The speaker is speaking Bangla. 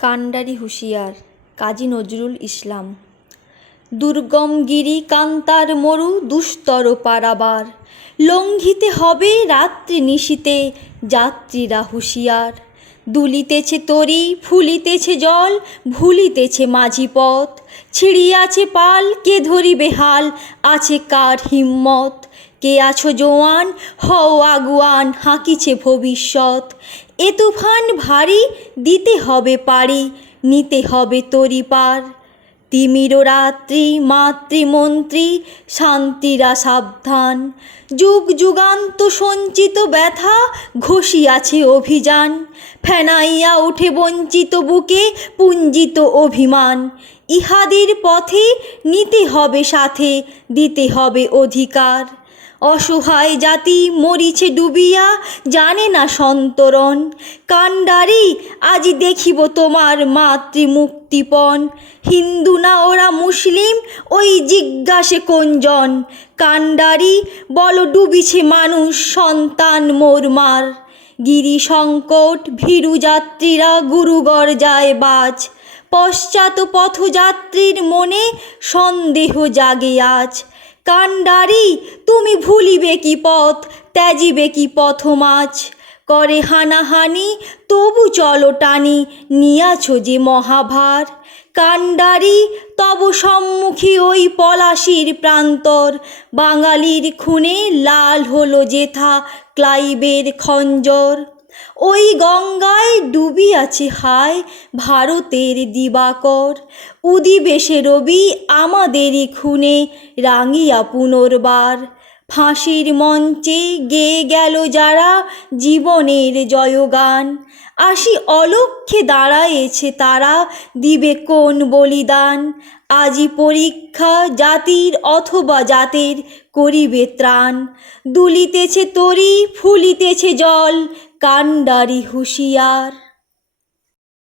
কান্ডারি হুঁশিয়ার কাজী নজরুল ইসলাম। দুর্গম গিরি কান্তার মরু দুস্তর পারাবার, লঙ্ঘিতে হবে রাত্রি নিশীতে যাত্রীরা হুঁশিয়ার। দুলিতেছে তরী ফুলিতেছে জল, ভুলিতেছে মাঝি পথ, ছিড়িয়াছে পাল কে ধরিবে হাল, আছে কার হিম্মত। কে আছো জোয়ান হও আগুয়ান, হাঁকিছে ভবিষ্যৎ। এ তুফান ভারী দিতে হবে পারি, নিতে হবে তরি পার। তিমির রাত্রি মাতৃমন্ত্রী শান্তিরা সাবধান, যুগ যুগান্ত সঞ্চিত ব্যথা ঘষিয়াছে অভিযান। ফেনাইয়া উঠে বঞ্চিত বুকে পুঞ্জিত অভিমান, ইহাদের পথে নিতে হবে সাথে, দিতে হবে অধিকার। অসহায় জাতি মরিছে ডুবিয়া, জানে না সন্তরণ। কান্ডারি আজি দেখিব তোমার মাতৃমুক্তিপণ। হিন্দু না ওরা মুসলিম ওই জিজ্ঞাসে কোনজন, কান্ডারি বল ডুবিছে মানুষ সন্তান মোর মার। গিরি সংকট ভীরু যাত্রীরা গুরুগর যায় বাজ, পশ্চাৎ পথযাত্রীর মনে সন্দেহ জাগে আজ। কান্ডারি তুমি ভুলিবে কি পথ, ত্যাজিবে কি পথমাঝ। করে হানাহানি তবু চলো টানি, নিয়াছ যে মহাভার। কান্ডারি তব সম্মুখী ওই পলাশির প্রান্তর, বাঙালির খুনে লাল হলো যেথা ক্লাইবের খঞ্জর। ওই গঙ্গায় ডুবিয়াছে হায় ভারতের দিবাকর, উদিবে সে রবি আমাদেরই খুনে রাঙিয়া পুনর্বার। ফাঁসির মঞ্চে গেয়ে গেল যারা জীবনের জয়গান, আসি অলক্ষ্যে দাঁড়ায়েছে তারা দিবে কোন বলিদান। আজি পরীক্ষা জাতির অথবা জাতের করিবে ত্রাণ, দুলিতেছে তরী ফুলিতেছে জল, কান্ডারি হুঁশিয়ার।